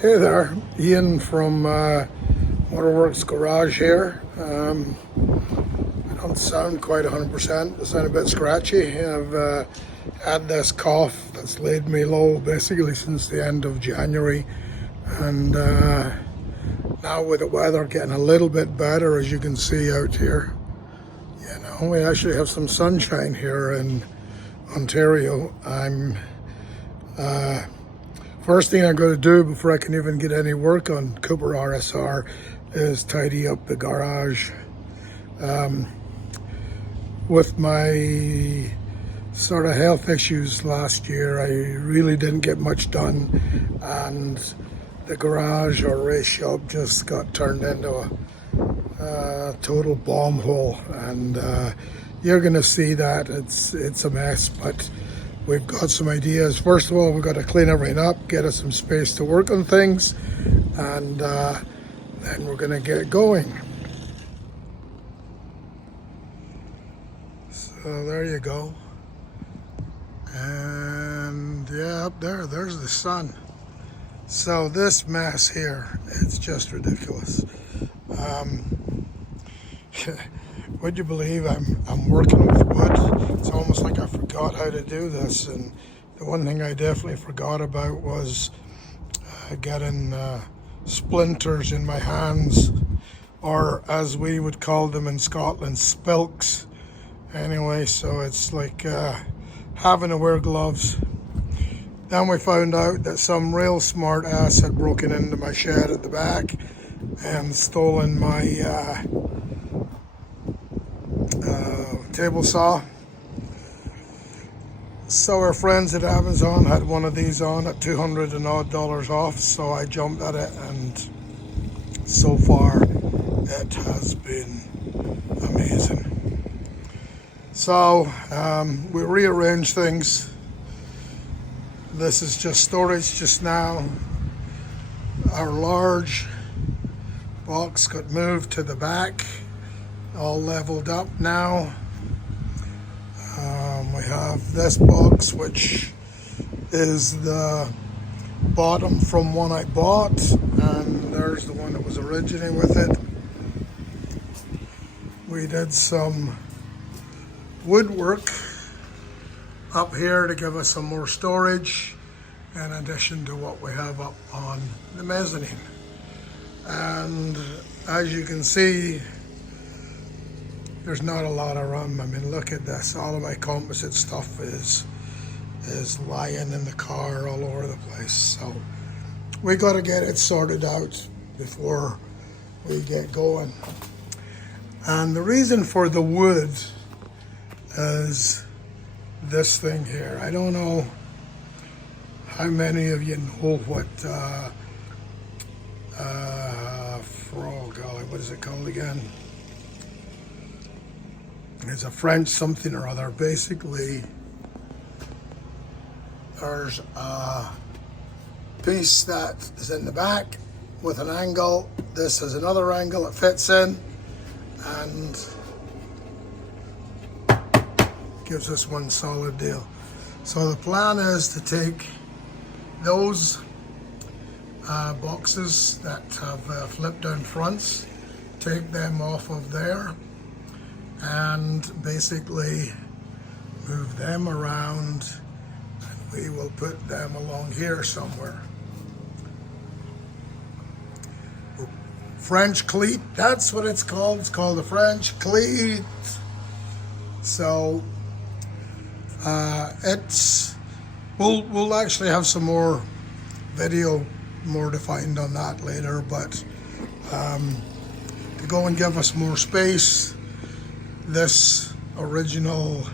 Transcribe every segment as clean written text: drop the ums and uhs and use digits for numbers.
Hey there, Ian from Waterworks Garage here. I don't sound quite 100%, I sound a bit scratchy. I've had this cough that's laid me low basically since the end of January, and now with the weather getting a little bit better, as you can see out here, we actually have some sunshine here in Ontario. First thing I'm going to do before I can even get any work on Cooper RSR is tidy up the garage. With my sort of health issues last year, I really didn't get much done, and the garage or race shop just got turned into a total bomb hole, and you're going to see that it's a mess, but we've got some ideas. First of all, we've got to clean everything up, get us some space to work on things, and then we're going to get going. So there you go. And yeah, up there's the sun. So this mess here, it's just ridiculous. Would you believe I'm working with wood? It's almost like I forgot how to do this, and the one thing I definitely forgot about was getting splinters in my hands, or as we would call them in Scotland, spilks. Anyway, so it's like having to wear gloves. Then we found out that some real smart ass had broken into my shed at the back and stolen my table saw. So our friends at Amazon had one of these on at $200 and odd off, so I jumped at it, and so far it has been amazing. So we rearranged things. This is just storage just now. Our large box got moved to the back, all leveled up now. We have this box, which is the bottom from one I bought, and there's the one that was originating with it. We did some woodwork up here to give us some more storage, in addition to what we have up on the mezzanine. And as you can see, there's not a lot of room. I mean, look at this. All of my composite stuff is lying in the car all over the place. So we got to get it sorted out before we get going. And the reason for the wood is this thing here. I don't know how many of you know what oh golly, what is it called again? It's a French something or other. Basically, there's a piece that is in the back with an angle. This is another angle it fits in, and gives us one solid deal. So the plan is to take those boxes that have flip down fronts, take them off of there, and basically move them around, and we will put them along here somewhere. French Cleat, that's what it's called. It's called the French Cleat. So we'll actually have some more video, more defined on that later, but to go and give us more space, this original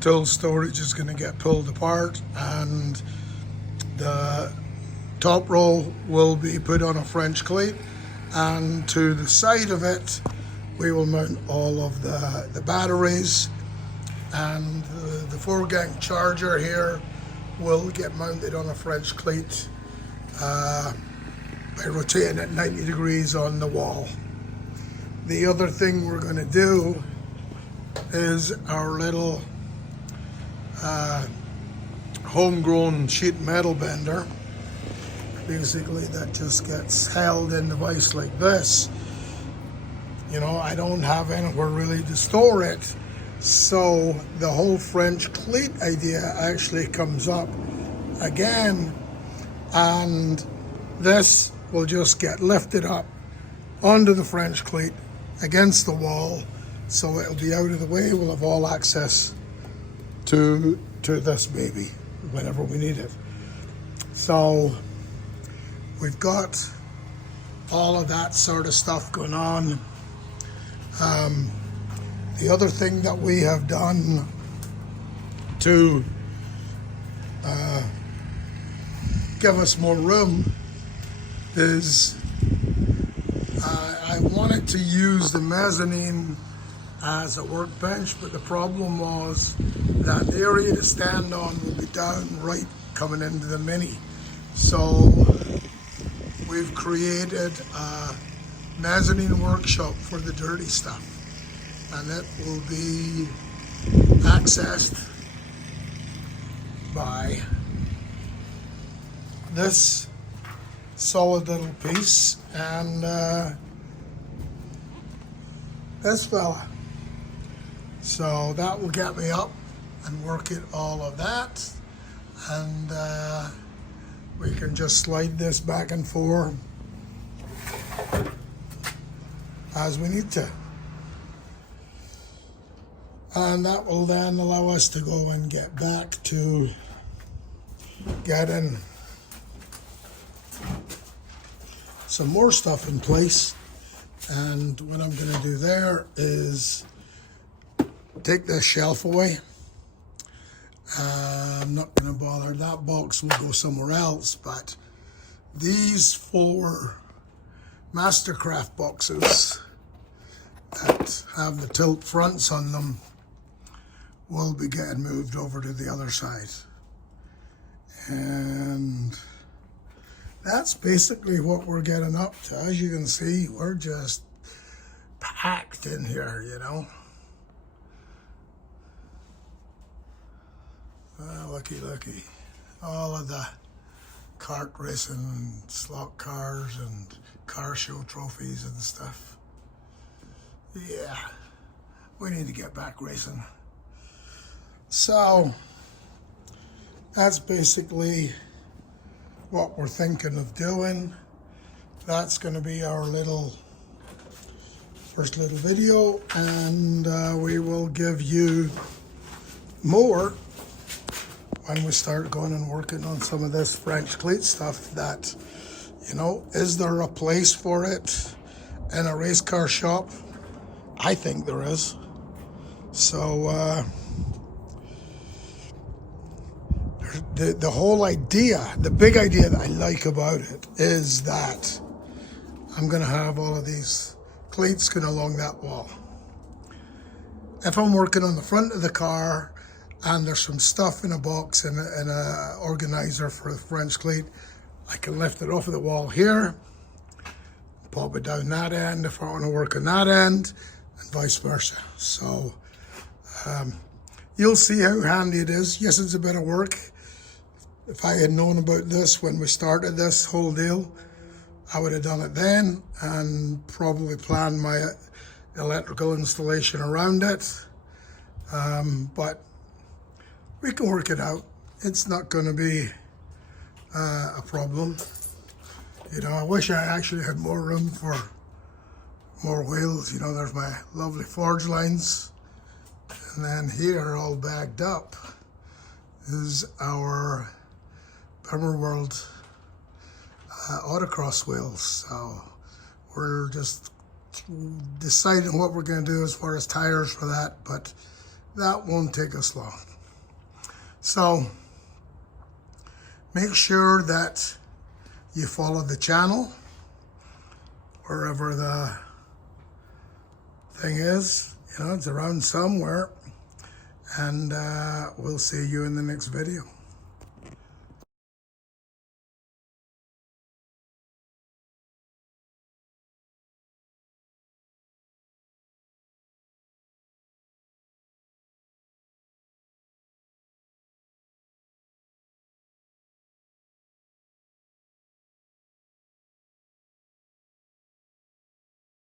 tool storage is going to get pulled apart, and the top row will be put on a French Cleat, and to the side of it we will mount all of the batteries, and the 4-gang charger here will get mounted on a French Cleat by rotating it 90 degrees on the wall. The other thing we're going to do is our little homegrown sheet metal bender. basically that just gets held in the vise like this. You know, I don't have anywhere really to store it. So the whole French cleat idea actually comes up again, and this will just get lifted up onto the French cleat against the wall, so it'll be out of the way. We'll have all access to this baby whenever we need it. So we've got all of that sort of stuff going on. The other thing that we have done to give us more room is I wanted to use the mezzanine as a workbench, but the problem was that the area to stand on would be down right coming into the mini. So we've created a mezzanine workshop for the dirty stuff, and it will be accessed by this solid little piece and this fella. So that will get me up and work it all of that, and we can just slide this back and forth as we need to. And that will then allow us to go and get back to getting some more stuff in place. And what I'm going to do there is take this shelf away. I'm not going to bother. That box will go somewhere else, but these 4 Mastercraft boxes that have the tilt fronts on them will be getting moved over to the other side. And that's basically what we're getting up to. As you can see, we're just packed in here, you know. Looky. All of the kart racing and slot cars and car show trophies and stuff. Yeah, we need to get back racing. So that's basically what we're thinking of doing. That's going to be our first little video, and we will give you more when we start going and working on some of this French cleat stuff. That, you know, is there a place for it in a race car shop? I think there is. So the whole idea, the big idea that I like about it is that I'm going to have all of these cleats going along that wall. If I'm working on the front of the car and there's some stuff in a box and a organizer for the French cleat, I can lift it off of the wall here, pop it down that end if I want to work on that end, and vice versa. So you'll see how handy it is. Yes, it's a bit of work. If I had known about this when we started this whole deal, I would have done it then and probably planned my electrical installation around it. But we can work it out. It's not going to be a problem. You know, I wish I actually had more room for more wheels. You know, there's my lovely forge lines. And then here, all bagged up, is our Bummer World autocross wheels. So we're just deciding what we're going to do as far as tires for that, but that won't take us long. So make sure that you follow the channel wherever the thing is. You know, it's around somewhere, and we'll see you in the next video.